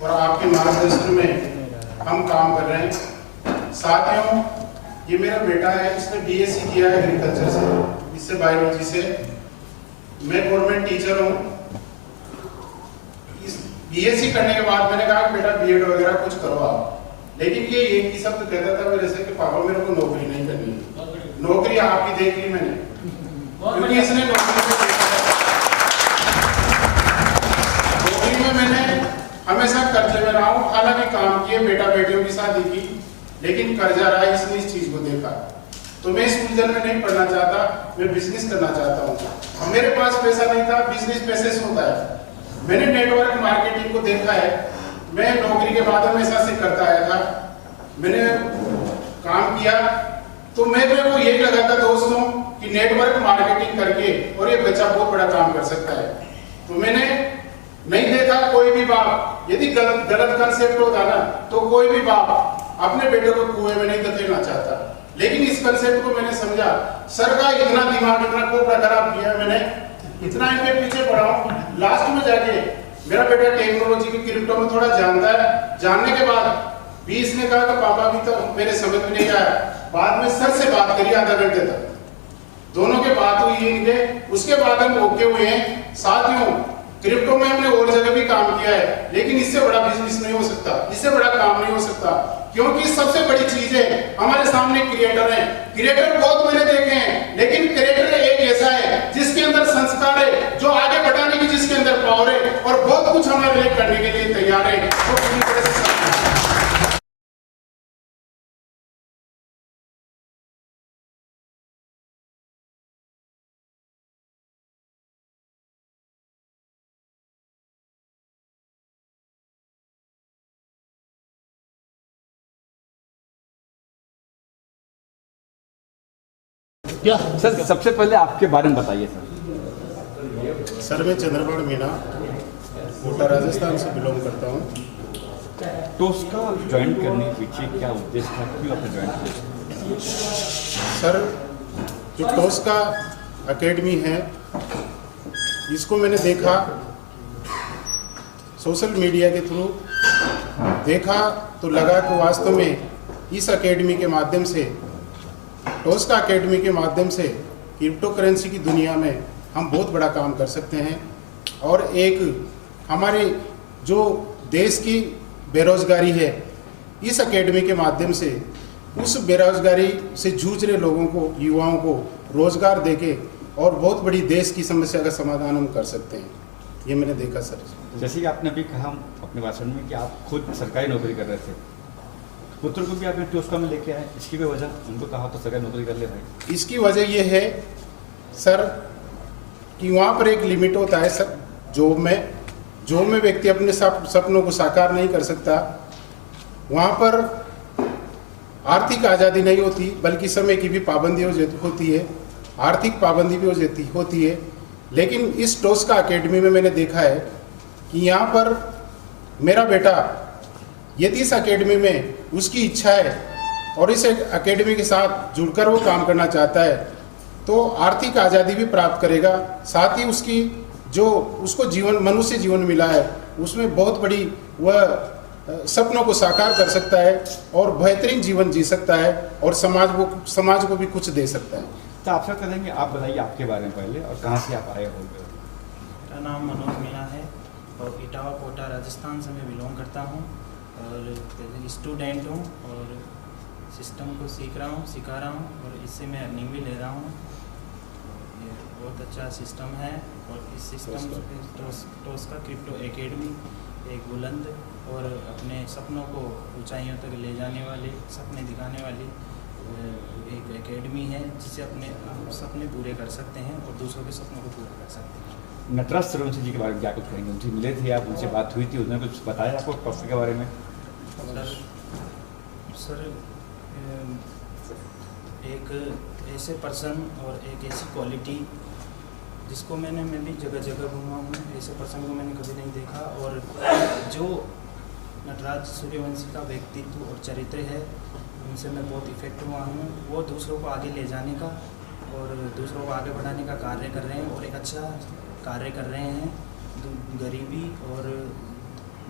और आपके मार्गदर्शन में हम काम कर रहे हैं। साथियों, ये मेरा बेटा है, इसने बीएससी किया है एग्रीकल्चर से, इससे बायोलॉजी से। मैं गवर्नमेंट टीचर हूँ। इस बीएससी करने के बाद मैंने कहा कि बेटा बीएड वगैरह कुछ करो आप, लेकिन ये एक ही शब्द कहता था मेरे से कि पापा मेरे को नौकरी नहीं करनी है। नौकरी आपकी देख ली मैंने, क्योंकि इसने नौकरी में मैंने हमेशा कर्जे में रहा हूँ। हालांकि काम किए, बेटा बेटियों की शादी की, लेकिन कर्जा रहा, इसने इस चीज को देखा। तो मैं इस उलझन में नहीं पढ़ना चाहता, मैं बिजनेस करना चाहता हूँ। मेरे पास पैसा नहीं था, बिजनेस पैसे से होता है। मैंने नेटवर्क मार्केटिंग को देखा है, मैं नौकरी के बाद हमेशा से करता आया था। मैंने काम किया तो मेरे को यही लगा था दोस्तों कि नेटवर्क मार्केटिंग करके और ये बच्चा बहुत बड़ा काम कर सकता है। तो मैंने नहीं देखा कोई भी बाप, यदि गलत कंसेप्ट होता ना तो कोई भी बाप अपने बेटे को कुएं में नहीं धकेलना चाहता, लेकिन इस कंसेप्ट को मैंने समझा। सर का इतना दिमाग, इतना कोपरा खराब किया मैंने, इतना इनके पीछे पड़ा हूँ। लास्ट में जाके मेरा बेटा टेक्नोलॉजी की क्रिप्टो में थोड़ा जानता है। जानने के बाद भी इसने कहा कि पापा भी तो मेरे समझ में नहीं आया। बाद में सर से बात करी आधा घंटे तक, दोनों के बात हुई इनके, उसके बाद हम ओके हुए हैं। साथियों, क्रिप्टो में हमने और जगह भी काम किया है, लेकिन इससे बड़ा बिजनेस नहीं हो सकता, इससे बड़ा काम नहीं हो सकता, क्योंकि सबसे बड़ी चीज है हमारे सामने क्रिएटर है। क्रिएटर बहुत मैंने देखे हैं, लेकिन क्रिएटर एक ऐसा है जिसके अंदर संस्कार है, जो आगे बढ़ाने की जिसके अंदर पावर है और बहुत कुछ हमारे लिए करने के लिए तैयार है। तो पूरी तरह से क्या सर, सबसे पहले आपके बारे में बताइए सर। सर, मैं चंद्रपाल मीणा, कोटा राजस्थान से बिलोंग करता हूँ। तो उसका ज्वाइन करने के पीछे क्या उद्देश्य था, क्यों आपने ज्वाइन किया? सर, जो टोस्का एकेडमी है, इसको मैंने देखा सोशल मीडिया के थ्रू, देखा तो लगा कि वास्तव में इस एकेडमी के माध्यम से, टोस्का एकेडमी के माध्यम से क्रिप्टो करेंसी की दुनिया में हम बहुत बड़ा काम कर सकते हैं। और एक हमारे जो देश की बेरोजगारी है, इस एकेडमी के माध्यम से उस बेरोजगारी से जूझ रहे लोगों को, युवाओं को रोजगार देके और बहुत बड़ी देश की समस्या का समाधान हम कर सकते हैं। ये मैंने देखा सर। जैसे कि आपने अभी कहा अपने भाषण में कि आप खुद सरकारी नौकरी कर रहे थे, पुत्र को भी आपने टोस्का में लेके आए, इसकी भी वजह? उनको कहा तो सरकारी नौकरी कर ले भाई। इसकी वजह यह है सर कि वहाँ पर एक लिमिट होता है सर। जॉब में व्यक्ति अपने सपनों को साकार नहीं कर सकता। वहाँ पर आर्थिक आज़ादी नहीं होती, बल्कि समय की भी पाबंदी होती है, आर्थिक पाबंदी भी होती है। लेकिन इस टोस्का एकेडमी में मैंने देखा है कि यहाँ पर मेरा बेटा यदि इस एकेडमी में उसकी इच्छा है और इस एकेडमी के साथ जुड़कर वो काम करना चाहता है, तो आर्थिक आज़ादी भी प्राप्त करेगा। साथ ही उसकी जो उसको मनुष्य जीवन मिला है, उसमें बहुत बड़ी वह सपनों को साकार कर सकता है और बेहतरीन जीवन जी सकता है और समाज को भी कुछ दे सकता है। तो आपसे करेंगे, आप बताइए आपके बारे में पहले और कहाँ से आप आए हो? मेरा नाम मनोज मीणा है और इटावा कोटा राजस्थान से मैं बिलोंग करता हूँ और स्टूडेंट हूँ और सिस्टम को सिखा रहा हूँ और इससे मैं अर्निंग भी ले रहा हूँ। बहुत अच्छा सिस्टम है और इस सिस्टम टोस्का क्रिप्टो एकेडमी एक बुलंद और अपने सपनों को ऊंचाइयों तक ले जाने वाली, सपने दिखाने वाली एक एकेडमी है जिसे अपने सपने पूरे कर सकते हैं और दूसरों के सपनों को पूरा कर सकते हैं। नटराज सूर्यवंशी जी के बारे में क्या कुछ कहेंगे? उनसे मिले थे आप, उनसे बात हुई थी, उन्होंने कुछ बताया आपको टॉपिक के बारे में? सर एक ऐसे पर्सन और एक ऐसी क्वालिटी जिसको मैं भी जगह जगह घूमा हूँ, ऐसे पर्सन को मैंने कभी नहीं देखा। और जो नटराज सूर्यवंशी का व्यक्तित्व और चरित्र है उनसे मैं बहुत इफेक्ट हुआ हूँ। वो दूसरों को आगे ले जाने का और दूसरों को आगे बढ़ाने का कार्य कर रहे हैं और एक अच्छा कार्य कर रहे हैं। गरीबी और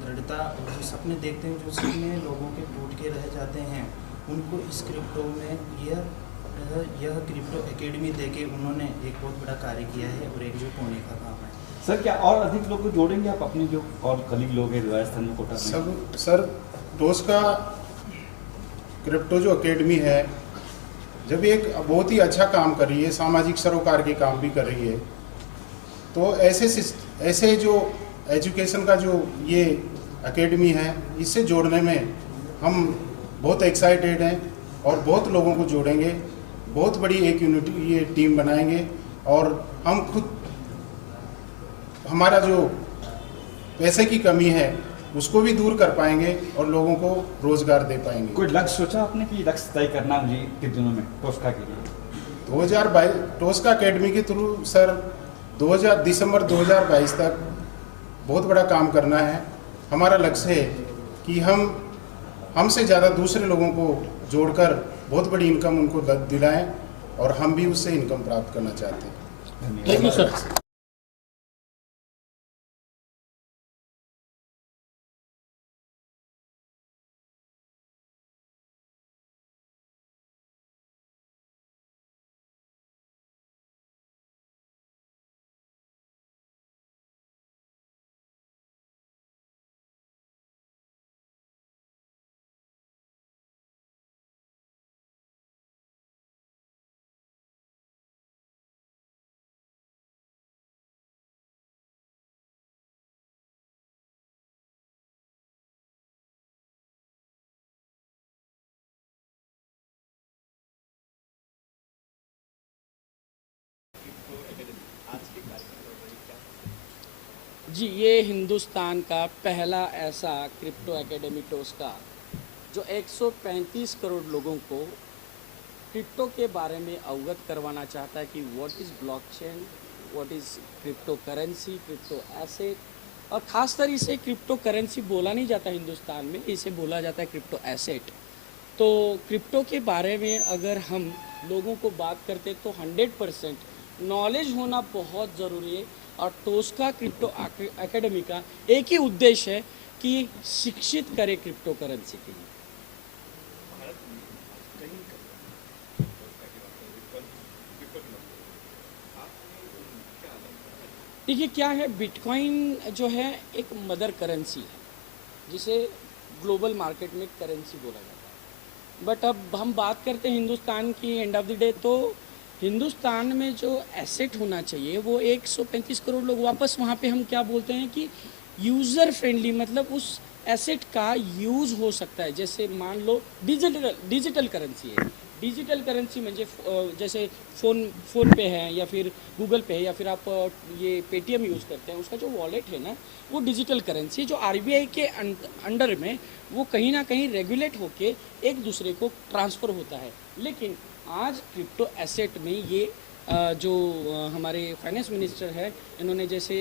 दृढ़ता और जो सपने देखते हैं, जो सपने लोगों के टूट के रह जाते हैं, उनको इस क्रिप्टो में यह क्रिप्टो एकेडमी देके उन्होंने एक बहुत बड़ा कार्य किया है और एकजुट होने का काम है। सर क्या और अधिक लोग को जोड़ेंगे आप अपने जो और कलीग लोग हैं राजस्थान में, कोटा में? सर टोस्का क्रिप्टो जो एकेडमी है जब एक बहुत ही अच्छा काम कर रही है, सामाजिक सरोकार के काम भी कर रही है, तो ऐसे जो एजुकेशन का जो ये एकेडमी है इससे जोड़ने में हम बहुत एक्साइटेड हैं और बहुत लोगों को जोड़ेंगे, बहुत बड़ी एक यूनिटी ये टीम बनाएंगे और हम खुद हमारा जो पैसे की कमी है उसको भी दूर कर पाएंगे और लोगों को रोजगार दे पाएंगे। कोई लक्ष्य सोचा आपने कि लक्ष्य तय करना मुझे किन दिनों में टोस्का के लिए? 2022 टोस्का एकेडमी के थ्रू सर दिसंबर 2022 तक बहुत बड़ा काम करना है। हमारा लक्ष्य है कि हमसे ज़्यादा दूसरे लोगों को जोड़कर बहुत बड़ी इनकम उनको दिलाएं और हम भी उससे इनकम प्राप्त करना चाहते हैं। Thank you sir. जी, ये हिंदुस्तान का पहला ऐसा क्रिप्टो एकेडमी टोस्का जो 135 करोड़ लोगों को क्रिप्टो के बारे में अवगत करवाना चाहता है कि what is blockchain, what is crypto currency, crypto asset. और ख़ासतर इसे क्रिप्टो करेंसी बोला नहीं जाता हिंदुस्तान में, इसे बोला जाता है क्रिप्टो एसेट। तो क्रिप्टो के बारे में अगर हम लोगों को बात करते तो 100% नॉलेज होना बहुत ज़रूरी है। और टोस्का क्रिप्टो एकेडमी का एक ही उद्देश्य है कि शिक्षित करे क्रिप्टो करेंसी के लिए। देखिए क्या है, बिटकॉइन जो है एक मदर करेंसी है जिसे ग्लोबल मार्केट में करेंसी बोला जाता है। बट अब हम बात करते हैं हिंदुस्तान की, एंड ऑफ द डे तो हिंदुस्तान में जो एसेट होना चाहिए वो 135 करोड़ लोग वापस वहाँ पे हम क्या बोलते हैं कि यूज़र फ्रेंडली, मतलब उस एसेट का यूज़ हो सकता है। जैसे मान लो डिजिटल करेंसी है, डिजिटल करेंसी म्हणजे जैसे फ़ोन पे है या फिर गूगल पे है या फिर आप ये पेटीएम यूज़ करते हैं, उसका जो वॉलेट है ना वो डिजिटल करेंसी जो आरबीआई के अंडर में वो कहीं ना कहीं रेगुलेट होके एक दूसरे को ट्रांसफ़र होता है। लेकिन आज क्रिप्टो एसेट में ये जो हमारे फाइनेंस मिनिस्टर है इन्होंने जैसे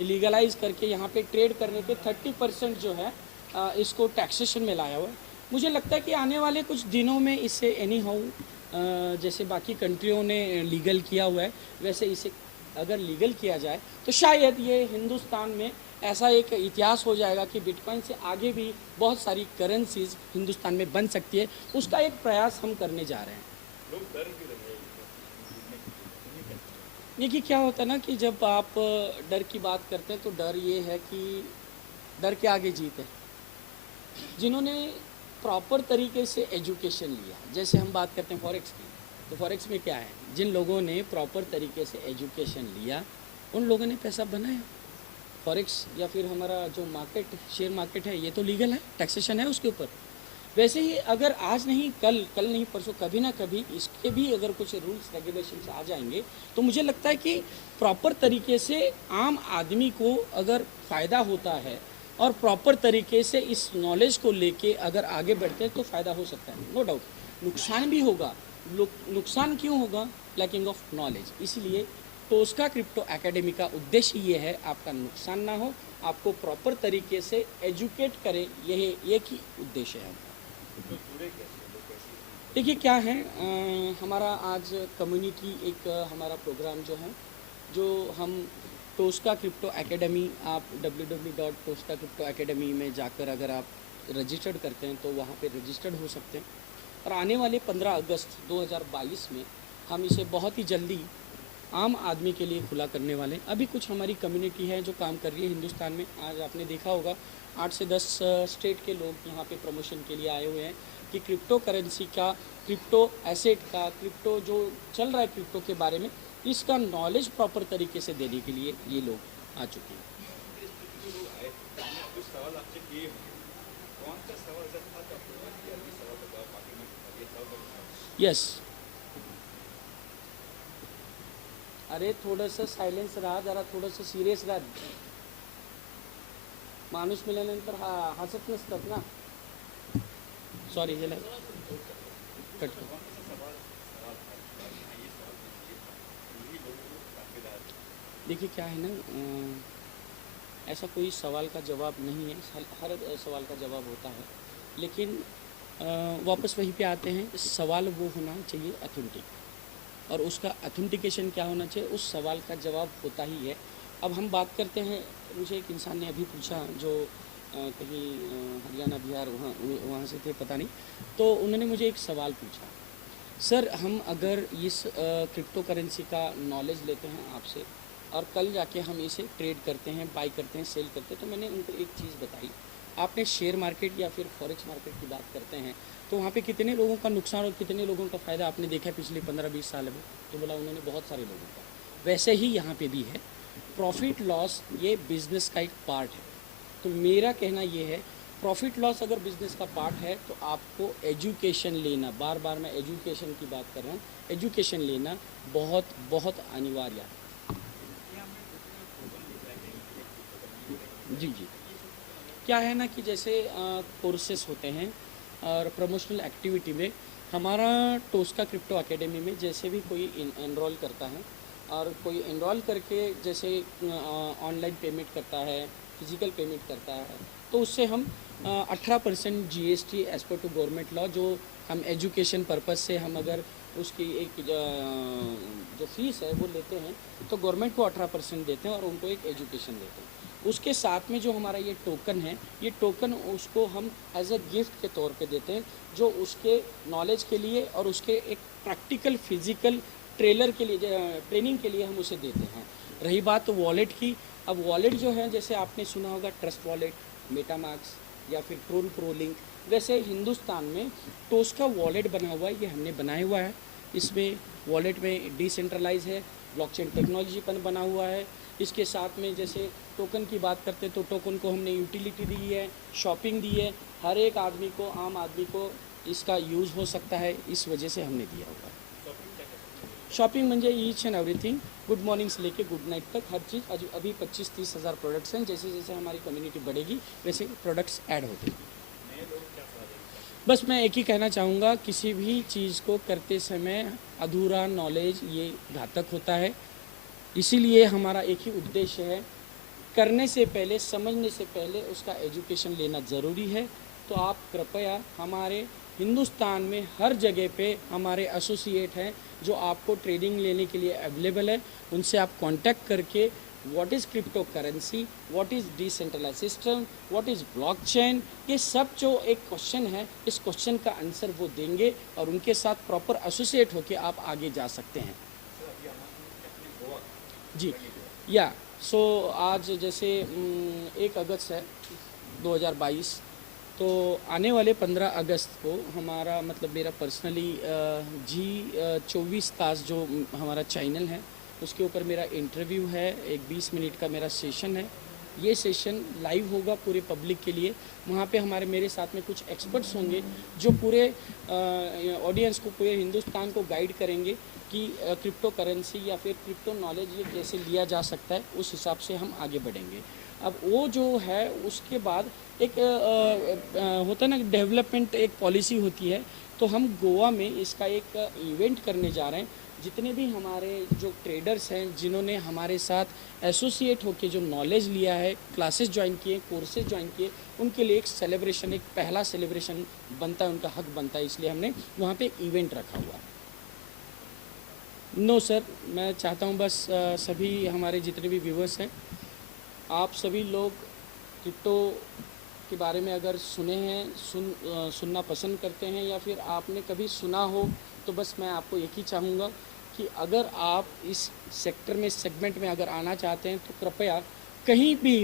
लीगलाइज करके यहाँ पे ट्रेड करने पे 30% जो है इसको टैक्सेशन में लाया हुआ है। मुझे लगता है कि आने वाले कुछ दिनों में इसे एनी हाउ जैसे बाकी कंट्रियों ने लीगल किया हुआ है वैसे इसे अगर लीगल किया जाए तो शायद ये हिंदुस्तान में ऐसा एक इतिहास हो जाएगा कि बिटकॉइन से आगे भी बहुत सारी करेंसीज हिंदुस्तान में बन सकती है। उसका एक प्रयास हम करने जा रहे हैं। देखिए क्या होता है ना कि जब आप डर की बात करते हैं तो डर ये है कि डर के आगे जीत है। जिन्होंने प्रॉपर तरीके से एजुकेशन लिया, जैसे हम बात करते हैं फॉरेक्स की, तो फॉरेक्स में क्या है, जिन लोगों ने प्रॉपर तरीके से एजुकेशन लिया उन लोगों ने पैसा बनाया। फॉरेक्स या फिर हमारा जो मार्केट, शेयर मार्केट है, ये तो लीगल है, टैक्सेशन है उसके ऊपर। वैसे ही अगर आज नहीं कल नहीं परसों, कभी ना कभी इसके भी अगर कुछ रूल्स रेगुलेशंस आ जाएंगे तो मुझे लगता है कि प्रॉपर तरीके से आम आदमी को अगर फ़ायदा होता है और प्रॉपर तरीके से इस नॉलेज को लेके अगर आगे बढ़ते हैं तो फ़ायदा हो सकता है, नो डाउट। नुकसान भी होगा। नुकसान क्यों होगा? Lacking of knowledge. इसलिए टोस्का क्रिप्टो एकेडमी का उद्देश्य ये है आपका नुकसान ना हो, आपको प्रॉपर तरीके से एजुकेट करें, यह एक ही उद्देश्य है। देखिए क्या है, हमारा आज कम्युनिटी एक हमारा प्रोग्राम जो है, जो हम टोस्का क्रिप्टो एकेडमी, आप www.toscacryptoacademy में जाकर अगर आप रजिस्टर्ड करते हैं तो वहाँ पे रजिस्टर्ड हो सकते हैं। और आने वाले 15 अगस्त 2022 में हम इसे बहुत ही जल्दी आम आदमी के लिए खुला करने वाले हैं। अभी कुछ हमारी कम्युनिटी है जो काम कर रही है हिंदुस्तान में। आज आपने देखा होगा 8 से 10 स्टेट के लोग यहाँ पे प्रमोशन के लिए आए हुए हैं कि क्रिप्टो करेंसी का, क्रिप्टो एसेट का, क्रिप्टो जो चल रहा है क्रिप्टो के बारे में, इसका नॉलेज प्रॉपर तरीके से देने के लिए ये लोग आ चुके हैं। यस, अरे थोडंसं सायलेन्स राहा, जरा थोडंसं सिरियस राहा। माणूस मिळाल्यानंतर हसत नसतात ना। सॉरी, हे कट कर। देखिए क्या है ना, ऐसा कोई सवाल का जवाब नहीं है, हर सवाल का जवाब होता है, लेकिन वापस वहीं पे आते हैं। सवाल वो होना चाहिए ऑथेंटिक, और उसका ऑथेंटिकेशन क्या होना चाहिए, उस सवाल का जवाब होता ही है। अब हम बात करते हैं, मुझे एक इंसान ने अभी पूछा जो कहीं हरियाणा बिहार वहाँ से थे, पता नहीं, तो उन्होंने मुझे एक सवाल पूछा, सर हम अगर इस क्रिप्टो करेंसी का नॉलेज लेते हैं आपसे और कल जाके हम इसे ट्रेड करते हैं, बाई करते हैं, सेल करते हैं, तो मैंने उनको एक चीज़ बताई, आपने शेयर मार्केट या फिर फॉरेक्स मार्केट की बात करते हैं तो वहाँ पे कितने लोगों का नुकसान और कितने लोगों का फ़ायदा आपने देखा है पिछले 15-20 साल में? तो बोला उन्होंने बहुत सारे लोगों का। वैसे ही यहाँ पे भी है, प्रॉफिट लॉस ये बिज़नेस का एक पार्ट है। तो मेरा कहना ये है, प्रॉफिट लॉस अगर बिज़नेस का पार्ट है तो आपको एजुकेशन लेना, बार बार मैं एजुकेशन की बात कर रहा हूँ, एजुकेशन लेना बहुत बहुत अनिवार्य है। जी जी, क्या है ना कि जैसे कोर्सेस होते हैं और प्रमोशनल एक्टिविटी में हमारा टोस्का क्रिप्टो एकेडमी में जैसे भी कोई एनरोल करता है और कोई एनरोल करके जैसे ऑनलाइन पेमेंट करता है, फिजिकल पेमेंट करता है, तो उससे हम 18% GST एज पर टू गवर्नमेंट लॉ, जो हम एजुकेशन पर्पस से हम अगर उसकी एक जो फीस है वो लेते हैं तो गवर्नमेंट को 18% देते हैं और उनको एक एजुकेशन देते हैं। उसके साथ में जो हमारा ये टोकन है, ये टोकन उसको हम एज अ गिफ्ट के तौर पे देते हैं, जो उसके नॉलेज के लिए और उसके एक प्रैक्टिकल फिजिकल ट्रेनिंग के लिए हम उसे देते हैं। रही बात वॉलेट की, अब वॉलेट जो है जैसे आपने सुना होगा ट्रस्ट वॉलेट, मेटामास्क या फिर ट्रोन प्रो लिंक, वैसे हिंदुस्तान में टोस्का वॉलेट बना हुआ है, ये हमने बनाया हुआ है। इसमें वॉलेट में डिसेंट्रलाइज है, ब्लॉकचेन टेक्नोलॉजी पर बना हुआ है। इसके साथ में जैसे टोकन की बात करते हैं तो टोकन को हमने यूटिलिटी दी है, शॉपिंग दी है, हर एक आदमी को, आम आदमी को इसका यूज़ हो सकता है, इस वजह से हमने दिया हुआ है। शॉपिंग म्हणजे each and everything, good morning से लेके गुड नाइट तक हर चीज़। अभी 25-30 हज़ार प्रोडक्ट्स हैं, जैसे जैसे हमारी कम्युनिटी बढ़ेगी वैसे प्रोडक्ट्स ऐड होते हैं। बस मैं एक ही कहना चाहूँगा, किसी भी चीज़ को करते समय अधूरा नॉलेज ये घातक होता है। इसीलिए हमारा एक ही उद्देश्य है, करने से पहले, समझने से पहले उसका एजुकेशन लेना ज़रूरी है। तो आप कृपया हमारे हिंदुस्तान में हर जगह पे हमारे एसोसिएट हैं जो आपको ट्रेडिंग लेने के लिए अवेलेबल है, उनसे आप कांटेक्ट करके what is crypto currency, what is decentralised system, what is blockchain, ये सब जो एक क्वेश्चन है, इस क्वेश्चन का आंसर वो देंगे और उनके साथ प्रॉपर एसोसिएट होकर आप आगे जा सकते हैं। जी या सो आज जैसे 1 अगस्त है 2022, तो आने वाले 15 अगस्त को हमारा मतलब मेरा पर्सनली G24 तास जो हमारा चैनल है उसके ऊपर मेरा इंटरव्यू है, एक 20 मिनट का मेरा सेशन है। ये सेशन लाइव होगा पूरे पब्लिक के लिए। वहाँ पे मेरे साथ में कुछ एक्सपर्ट्स होंगे जो पूरे ऑडियंस को, पूरे हिंदुस्तान को गाइड करेंगे कि क्रिप्टो करेंसी या फिर क्रिप्टो नॉलेज ये कैसे लिया जा सकता है, उस हिसाब से हम आगे बढ़ेंगे। अब वो जो है उसके बाद एक होता है ना डेवलपमेंट, एक पॉलिसी होती है, तो हम गोवा में इसका एक इवेंट करने जा रहे हैं। जितने भी हमारे जो ट्रेडर्स हैं जिन्होंने हमारे साथ एसोसिएट होकर जो नॉलेज लिया है, क्लासेस ज्वाइन किए, कोर्सेज ज्वाइन किए, उनके लिए एक सेलिब्रेशन, एक पहला सेलिब्रेशन बनता है, उनका हक बनता है, इसलिए हमने वहाँ पे इवेंट रखा हुआ है। नो सर, मैं चाहता हूँ बस सभी हमारे जितने भी व्यूवर्स हैं, आप सभी लोग क्रिप्टो के बारे में अगर सुने हैं, सुनना पसंद करते हैं या फिर आपने कभी सुना हो, तो बस मैं आपको एक ही चाहूँगा कि अगर आप इस सेगमेंट में अगर आना चाहते हैं तो कृपया कहीं भी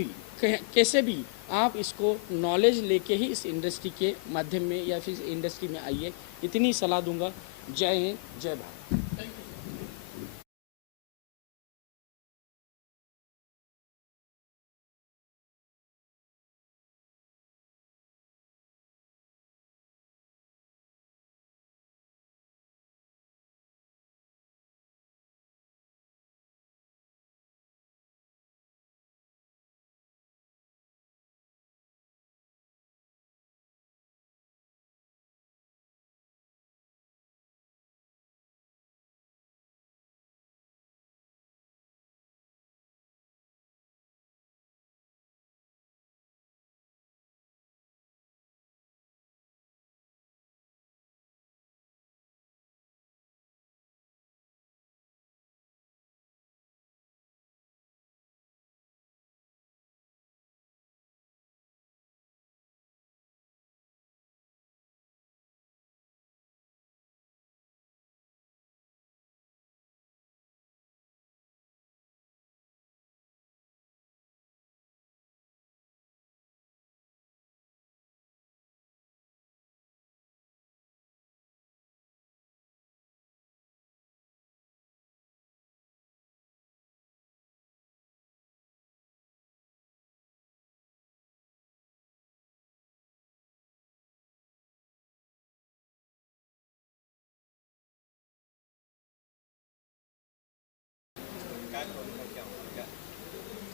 कैसे भी आप इसको नॉलेज लेके ही इस इंडस्ट्री के माध्यम में या फिर इस इंडस्ट्री में आइए, इतनी सलाह दूंगा। जय हिंद, जय भारत।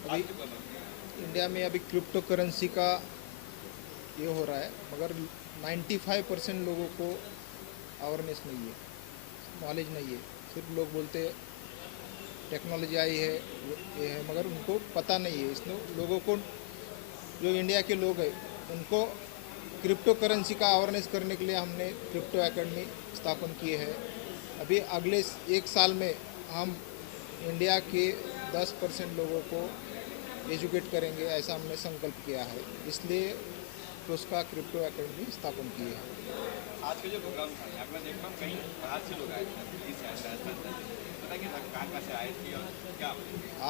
अभी इंडिया में अभी क्रिप्टो करेंसी का ये हो रहा है, मगर 95% लोगों को अवेयरनेस नहीं है, नॉलेज नहीं है। सिर्फ लोग बोलते हैं टेक्नोलॉजी आई है, ये है, मगर उनको पता नहीं है। इसमें लोगों को, जो इंडिया के लोग हैं, उनको क्रिप्टो करेंसी का अवेयरनेस करने के लिए हमने क्रिप्टो एकेडमी स्थापन की है। अभी अगले 1 साल में हम इंडिया के 10% लोगों को एजुकेट करेंगे, ऐसा हमने संकल्प किया है। इसलिए तो उसका क्रिप्टो एकेडमी स्थापन की है। आज का जो प्रोग्राम था, यहाँ मैं देख रहा हूँ कहीं बाहर से लोग आए थे, दिल्ली से आए, राजस्थान से, पता कि कहाँ से आए थे और क्या।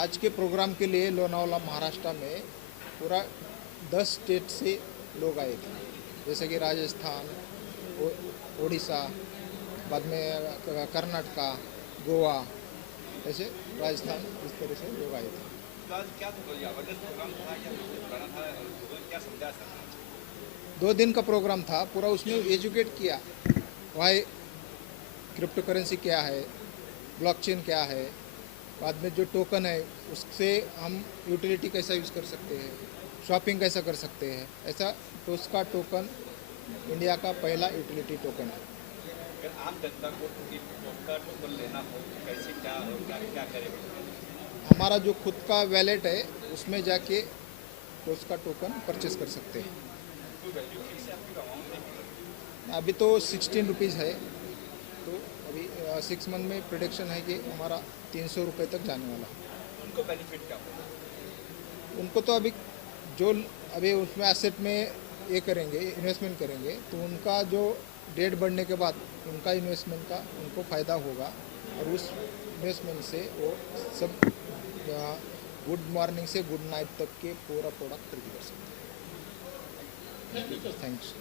आज के प्रोग्राम के लिए लोनावाला महाराष्ट्र में पूरा 10 स्टेट से लोग आए थे, जैसे कि राजस्थान, उड़ीसा, बाद में कर्नाटका, गोवा, ऐसे राजस्थान, इस तरह से लोग आए थे। तो आज क्या प्रोग्राम था, क्या समझा सर? 2 दिन का प्रोग्राम था पूरा, उसने एजुकेट किया वाई क्रिप्टो करेंसी क्या है, ब्लॉकचेन क्या है, बाद में जो टोकन है उससे हम यूटिलिटी कैसा यूज़ कर सकते हैं, शॉपिंग कैसा कर सकते हैं, ऐसा। तो उसका टोकन इंडिया का पहला यूटिलिटी टोकन है। अगर आम जनता को का टोकन लेना हो कैसे, क्या हो, क्या करेगा? हमारा जो खुद का वैलेट है उसमें जाके तो उसका टोकन परचेस कर सकते हैं। अभी तो 16 रुपीज़ है, तो अभी 6 मंथ में प्रोडिक्शन है कि हमारा 300 रुपये तक जाने वाला है। उनको बेनिफिट क्या होगा? उनको तो अभी उसमें एसेट में ये करेंगे, इन्वेस्टमेंट करेंगे, तो उनका जो डेट बढ़ने के बाद उनका इन्वेस्टमेंट का उनको फ़ायदा होगा, और उस इन्वेस्टमेंट से वो सब गुड मॉर्निंग से गुड नाइट तक के पूरा प्रोडक्ट खरीद कर सकते हैं। थैंक्स.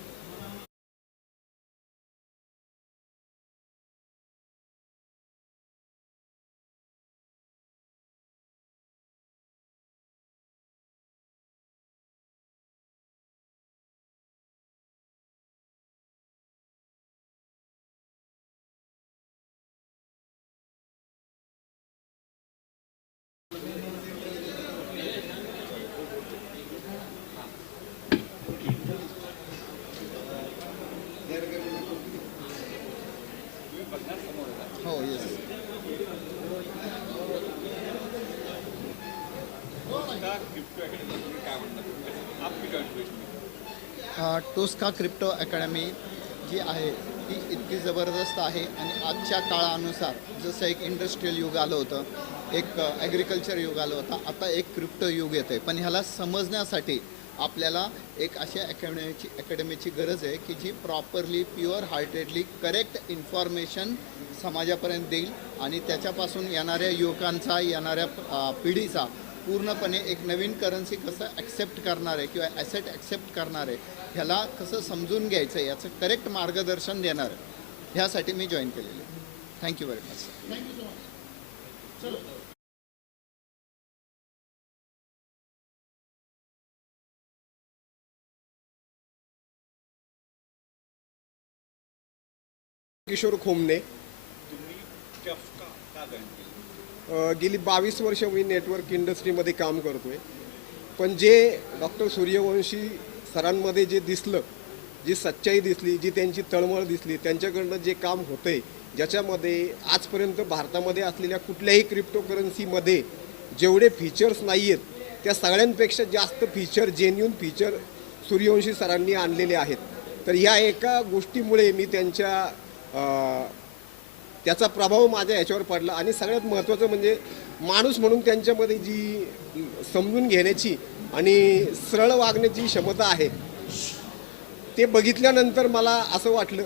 हो येस. टोस्का क्रिप्टो अकॅडमी जी आहे ती इतकी ज़बरदस्त आहे आणि आजच्या काळानुसार जसं एक इंडस्ट्रियल युग आलं होतं, एक ॲग्रिकल्चर युग आलं होतं, आता एक क्रिप्टो युग येतं आहे. पण ह्याला समजण्यासाठी आपल्याला एक अशा अकॅडमीची गरज आहे की जी properly pure heartedly correct information समाजापर्यंत देईल आणि त्याच्यापासून येणाऱ्या युवकांचा येणाऱ्या पिढीचा पूर्णपणे एक नवीन करन्सी कसं ॲक्सेप्ट करणार आहे किंवा ॲसेट ॲक्सेप्ट करणार आहे ह्याला कसं समजून घ्यायचं आहे याचं करेक्ट मार्गदर्शन देणार आहे. ह्यासाठी मी जॉईन केलेलं आहे. Thank you very much. Kishor Khomne. गेली 22 वर्ष मी नेटवर्क इंडस्ट्रीमध्ये काम करतोय. पण जे डॉक्टर सूर्यवंशी सरांमध्ये जे दिसलं, जी सच्चाई दिसली, जी त्यांची तळमळ दिसली, त्यांच्याकडनं जे काम होतंय, ज्याच्यामध्ये आजपर्यंत भारतामध्ये असलेल्या कुठल्याही क्रिप्टोकरन्सीमध्ये जेवढे फीचर्स नाही आहेत त्या सगळ्यांपेक्षा जास्त फीचर, जेन्युन फीचर सूर्यवंशी सरांनी आणलेले आहेत. तर या एका गोष्टीमुळे मी त्याचा प्रभाव माझ्या याच्यावर पडला. आणि सगळ्यात महत्त्वाचं म्हणजे माणूस म्हणून त्यांच्यामध्ये जी समजून घेण्याची आणि सरळ वागण्याची क्षमता आहे ते बघितल्यानंतर मला असं वाटलं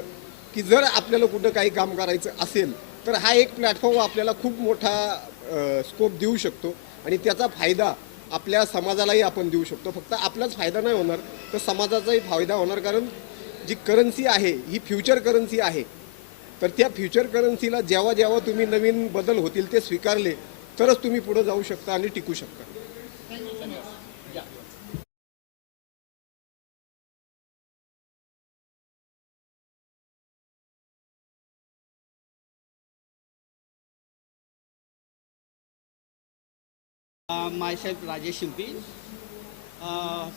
की जर आपल्याला कुठं काही काम करायचं असेल तर हा एक प्लॅटफॉर्म आपल्याला खूप मोठा स्कोप देऊ शकतो आणि त्याचा फायदा आपल्या समाजालाही आपण देऊ शकतो. फक्त आपलाच फायदा नाही होणार तर समाजाचाही फायदा होणार. कारण जी करन्सी आहे ही फ्युचर करन्सी आहे. तर त्या फ्युचर करन्सीला जेव्हा जेव्हा तुम्ही नवीन बदल होतील ते स्वीकारले तरच तुम्ही पुढे जाऊ शकता आणि टिकू शकता. मायसेल्फ राजेश शिंपी.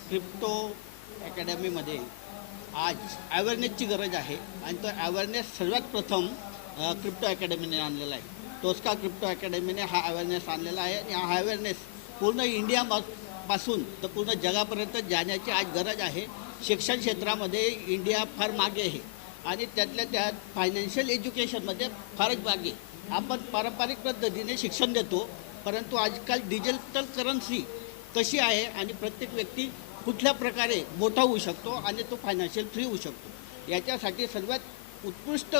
क्रिप्टो अकॅडमीमध्ये आज अवेअरनेसची गरज आहे आणि तो अवेअरनेस सर्वात प्रथम क्रिप्टो अकॅडमीने आणलेला आहे. टोस्का क्रिप्टो अकॅडमीने हा अवेअरनेस आणलेला आहे आणि हा अवेअरनेस पूर्ण इंडियापासून तर पूर्ण जगापर्यंत जाण्याची आज गरज आहे. शिक्षण क्षेत्रामध्ये इंडिया फार मागे आहे आणि त्यातल्या त्यात फायनान्शियल एज्युकेशनमध्ये फारच मागे. आपण पारंपरिक पद्धतीने शिक्षण देतो परंतु आजकाल डिजिटल करन्सी कशी आहे आणि प्रत्येक व्यक्ती कुठल्या प्रकारे मोठा होऊ शकतो आणि तो फायनान्शियल फ्री होऊ शकतो याच्यासाठी सर्वात उत्कृष्ट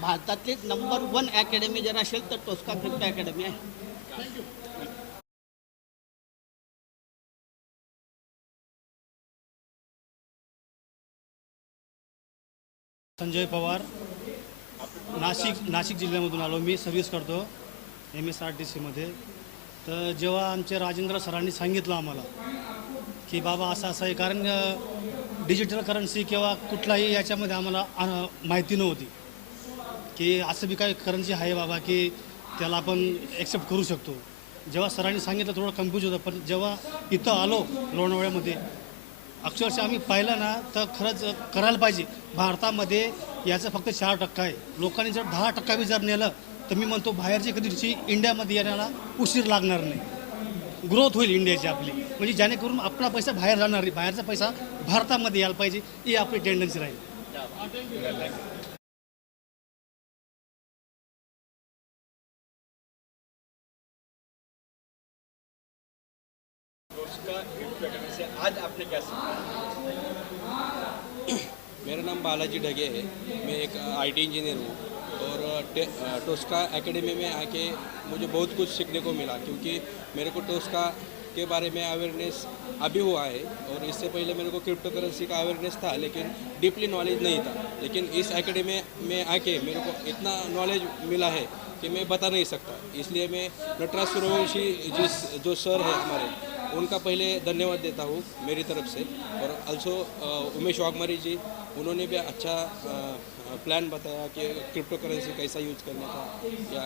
भारतातली नंबर 1 अकॅडमी जर असेल तर टोस्का क्रिप्टो अकॅडमी आहे. संजय पवार. नाशिक जिल्ह्यामधून आलो. मी सर्व्हिस करतो MSRTCमध्ये. तर जेव्हा आमचे राजेंद्र सरांनी सांगितलं आम्हाला की बाबा असं आहे कारण डिजिटल करन्सी किंवा कुठलाही याच्यामध्ये आम्हाला माहिती नव्हती की असं बी काही करन्सी आहे बाबा की त्याला आपण ॲक्सेप्ट करू शकतो. जेव्हा सरांनी सांगितलं थोडं कन्फ्यूज होतं पण जेव्हा इथं आलो लोणावळ्यामध्ये अक्षरशः आम्ही पाहिलं ना तर खरंच करायला पाहिजे. भारतामध्ये याचं फक्त 4% आहे. लोकांनी जर 10% बी जर नेलं तर मी म्हणतो बाहेरची कधीची इंडियामध्ये येण्याला उशीर लागणार नाही. ग्रोथ होईल इंडियाची आपली म्हणजे जेणेकरून आपला पैसा बाहेर जाणार नाही, बाहेरचा पैसा भारतामध्ये यायला पाहिजे ही आपली टेंडन्सी राहील. आज आपने क्या सीखा? मेरा नाम बालाजी ढगे है. मैं एक IT इंजीनियर हूँ और टोस्का एकेडमी में आके मुझे बहुत कुछ सीखने को मिला क्योंकि मेरे को टोस्का के बारे में अवेयरनेस अभी हुआ है, और इससे पहले मेरे को क्रिप्टो करेंसी का अवेयरनेस था लेकिन डीपली नॉलेज नहीं था। लेकिन इस एकेडमी में आके मेरे को इतना नॉलेज मिला है कि मैं बता नहीं सकता। इसलिए मैं नटराज सूर्यवंशी जो सर है हमारे, उनका पहले धन्यवाद देता हूँ मेरी तरफ से। और अल्सो उमेश वाघमारी जी, उन्होंने भी अच्छा प्लान बताया कि क्रिप्टो करेंसी कैसा यूज करने का या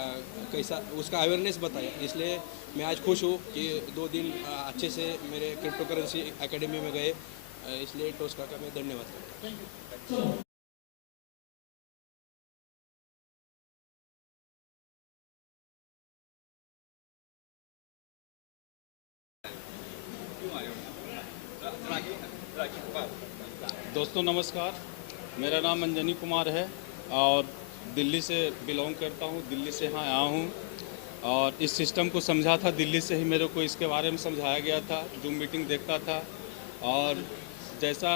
कैसा उसका अवेयरनेस बताया। इसलिए मैं आज खुश हूँ कि 2 दिन अच्छे से मेरे क्रिप्टो करेंसी एकेडमी में गए। इसलिए टोस्का का मैं धन्यवाद करता हूँ। दोस्तों नमस्कार, मेरा नाम अंजनी कुमार है और दिल्ली से बिलोंग करता हूँ। दिल्ली से यहाँ आया हूँ और इस सिस्टम को समझा था दिल्ली से ही। मेरे को इसके बारे में समझाया गया था, जूम मीटिंग देखता था, और जैसा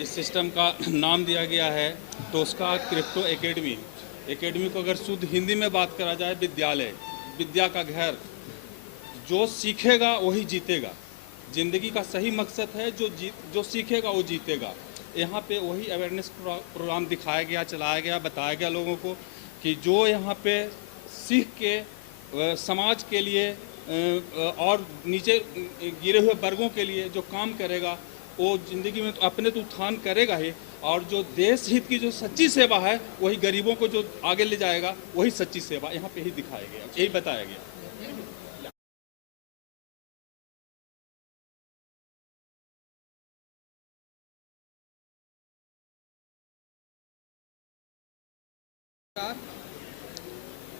इस सिस्टम का नाम दिया गया है टोस्का क्रिप्टो एकेडमी। एकेडमी को अगर शुद्ध हिंदी में बात करा जाए, विद्यालय, विद्या का घर। जो सीखेगा वही जीतेगा। ज़िंदगी का सही मकसद है जो सीखेगा वो जीतेगा। यहाँ पे वही अवेयरनेस प्रोग्राम दिखाया गया, चलाया गया, बताया गया लोगों को कि जो यहाँ पे सीख के समाज के लिए और नीचे गिरे हुए वर्गों के लिए जो काम करेगा वो ज़िंदगी में तो अपने तो उत्थान करेगा ही, और जो देश हित की जो सच्ची सेवा है वही गरीबों को जो आगे ले जाएगा, वही सच्ची सेवा यहाँ पे ही दिखाया गया, यही बताया गया।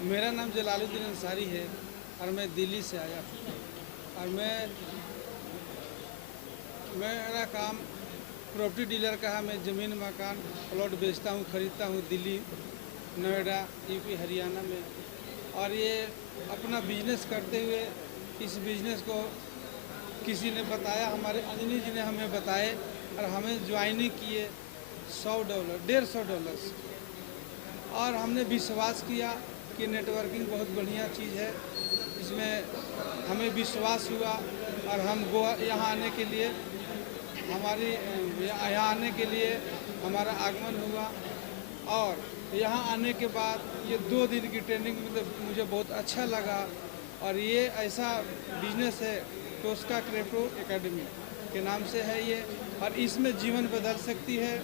मेरा नाम जलालुद्दीन अंसारी है और मैं दिल्ली से आया हूँ। और मेरा काम प्रॉपर्टी डीलर का है। मैं ज़मीन मकान प्लॉट बेचता हूँ, ख़रीदता हूँ दिल्ली, नोएडा, यूपी, हरियाणा में। और ये अपना बिजनेस करते हुए इस बिजनेस को किसी ने बताया, हमारे अंजनी जी ने हमें बताए और हमें ज्वाइनिंग किए $100, $150। और हमने विश्वास किया कि नेटवर्किंग बहुत बढ़िया चीज़ है, इसमें हमें विश्वास हुआ और हम यहाँ आने के लिए यहाँ आने के लिए हमारा आगमन हुआ। और यहाँ आने के बाद ये 2 दिन की ट्रेनिंग में मुझे बहुत अच्छा लगा। और ये ऐसा बिजनेस है, टोस्का क्रिप्टो एकेडमी के नाम से है ये, और इसमें जीवन बदल सकती है।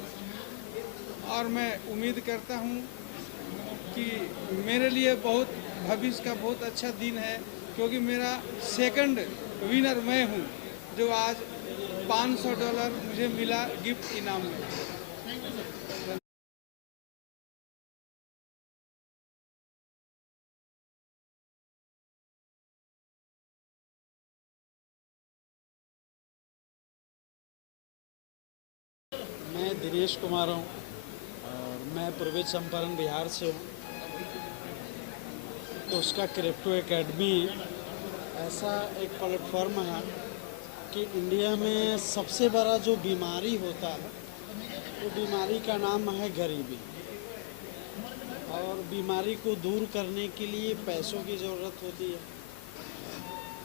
और मैं उम्मीद करता हूँ कि मेरे लिए बहुत भविष्य का बहुत अच्छा दिन है, क्योंकि मेरा सेकंड विनर मैं हूँ, जो आज $500 मुझे मिला गिफ्ट इनाम में। मैं दिनेश कुमार हूँ और मैं पूर्वी चंपारण बिहार से हूँ। तो उसका क्रिप्टो एकेडमी ऐसा एक प्लेटफॉर्म है कि इंडिया में सबसे बड़ा जो बीमारी होता है वो बीमारी का नाम है गरीबी। और बीमारी को दूर करने के लिए पैसों की ज़रूरत होती है।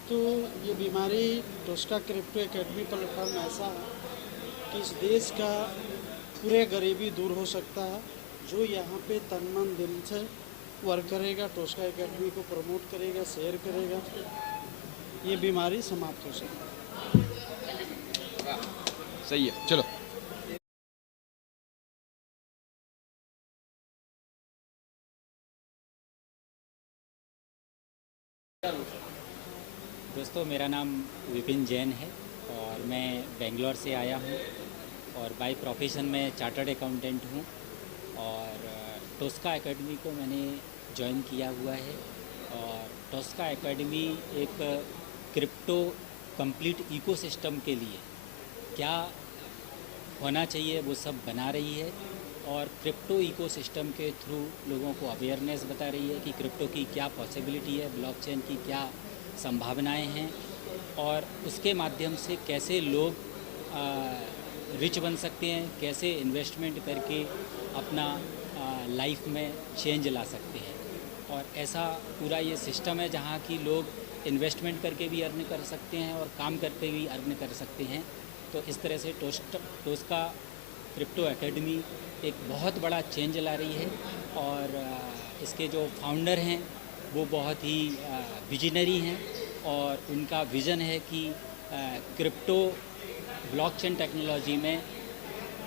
तो ये बीमारी टोस्का क्रिप्टो एकेडमी प्लेटफॉर्म ऐसा है कि इस देश का पूरे गरीबी दूर हो सकता है। जो यहाँ पे तन मन दिल से वर्क करेगा, टोस्का एकेडमी को प्रमोट करेगा, शेयर करेगा, ये बीमारी समाप्त हो सकती है। सही है, चलो। दोस्तों, मेरा नाम विपिन जैन है और मैं बेंगलोर से आया हूँ और बाय प्रोफेशन में चार्टर्ड अकाउंटेंट हूँ। और टोस्का एकेडमी को मैंने ज्वाइन किया हुआ है। और टोस्का एकेडमी एक क्रिप्टो कंप्लीट इकोसिस्टम के लिए क्या होना चाहिए वो सब बना रही है, और क्रिप्टो इकोसिस्टम के थ्रू लोगों को अवेयरनेस बता रही है कि क्रिप्टो की क्या पॉसिबिलिटी है, ब्लॉकचेन की क्या संभावनाएं हैं, और उसके माध्यम से कैसे लोग रिच बन सकते हैं, कैसे इन्वेस्टमेंट करके अपना लाइफ में चेंज ला सकते हैं। और ऐसा पूरा ये सिस्टम है जहाँ की लोग इन्वेस्टमेंट करके भी अर्न कर सकते हैं और काम करके भी अर्न कर सकते हैं। तो इस तरह से टोस्का क्रिप्टो एकेडमी एक बहुत बड़ा चेंज ला रही है और इसके जो फाउंडर हैं वो बहुत ही विजनरी हैं और उनका विज़न है कि क्रिप्टो ब्लॉकचेन टेक्नोलॉजी में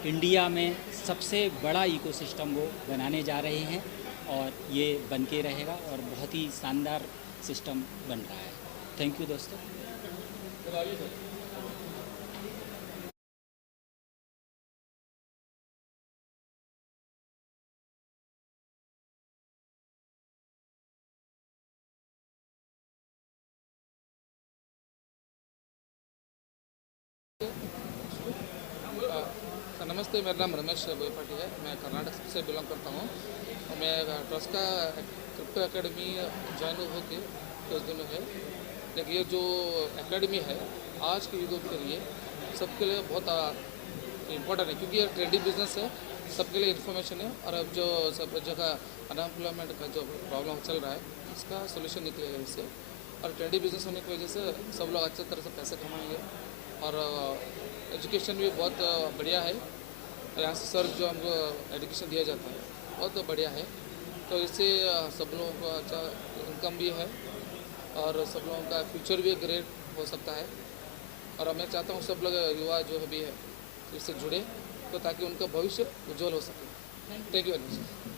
इंडिया में सबसे बड़ा इकोसिस्टम वो बनाने जा रहे हैं और ये बन के रहेगा और बहुत ही शानदार सिस्टम बन रहा है। थैंक यू दोस्तों। नमस्ते, मेरा नाम रमेश बोयपाटी है। मैं कर्नाटक से बिलोंग करता हूँ। मैं टोस्का क्रिप्टो एकेडमी ज्वाइन होकर कुछ दिन है, लेकिन ये जो एकेडमी है आज के युग के लिए सबके लिए बहुत इम्पोर्टेंट है, क्योंकि ये ट्रेडिंग बिजनेस है, सबके लिए इन्फॉर्मेशन है। और अब जो सब जगह अनएम्प्लॉयमेंट का जो प्रॉब्लम चल रहा है इसका सोल्यूशन निकलेगा इससे। और ट्रेडिंग बिजनेस होने की वजह से सब लोग अच्छी तरह से पैसे कमाएंगे और एजुकेशन भी बहुत बढ़िया है। यहाँ से सर जो हमको एजुकेशन दिया जाता है बहुत बढ़िया है, तो इससे सब लोगों को अच्छा इनकम भी है और सब लोगों का फ्यूचर भी ग्रेट हो सकता है। और मैं चाहता हूँ सब लोग युवा जो भी है इससे जुड़े, तो ताकि उनका भविष्य उज्जवल हो सके। Thank you very much.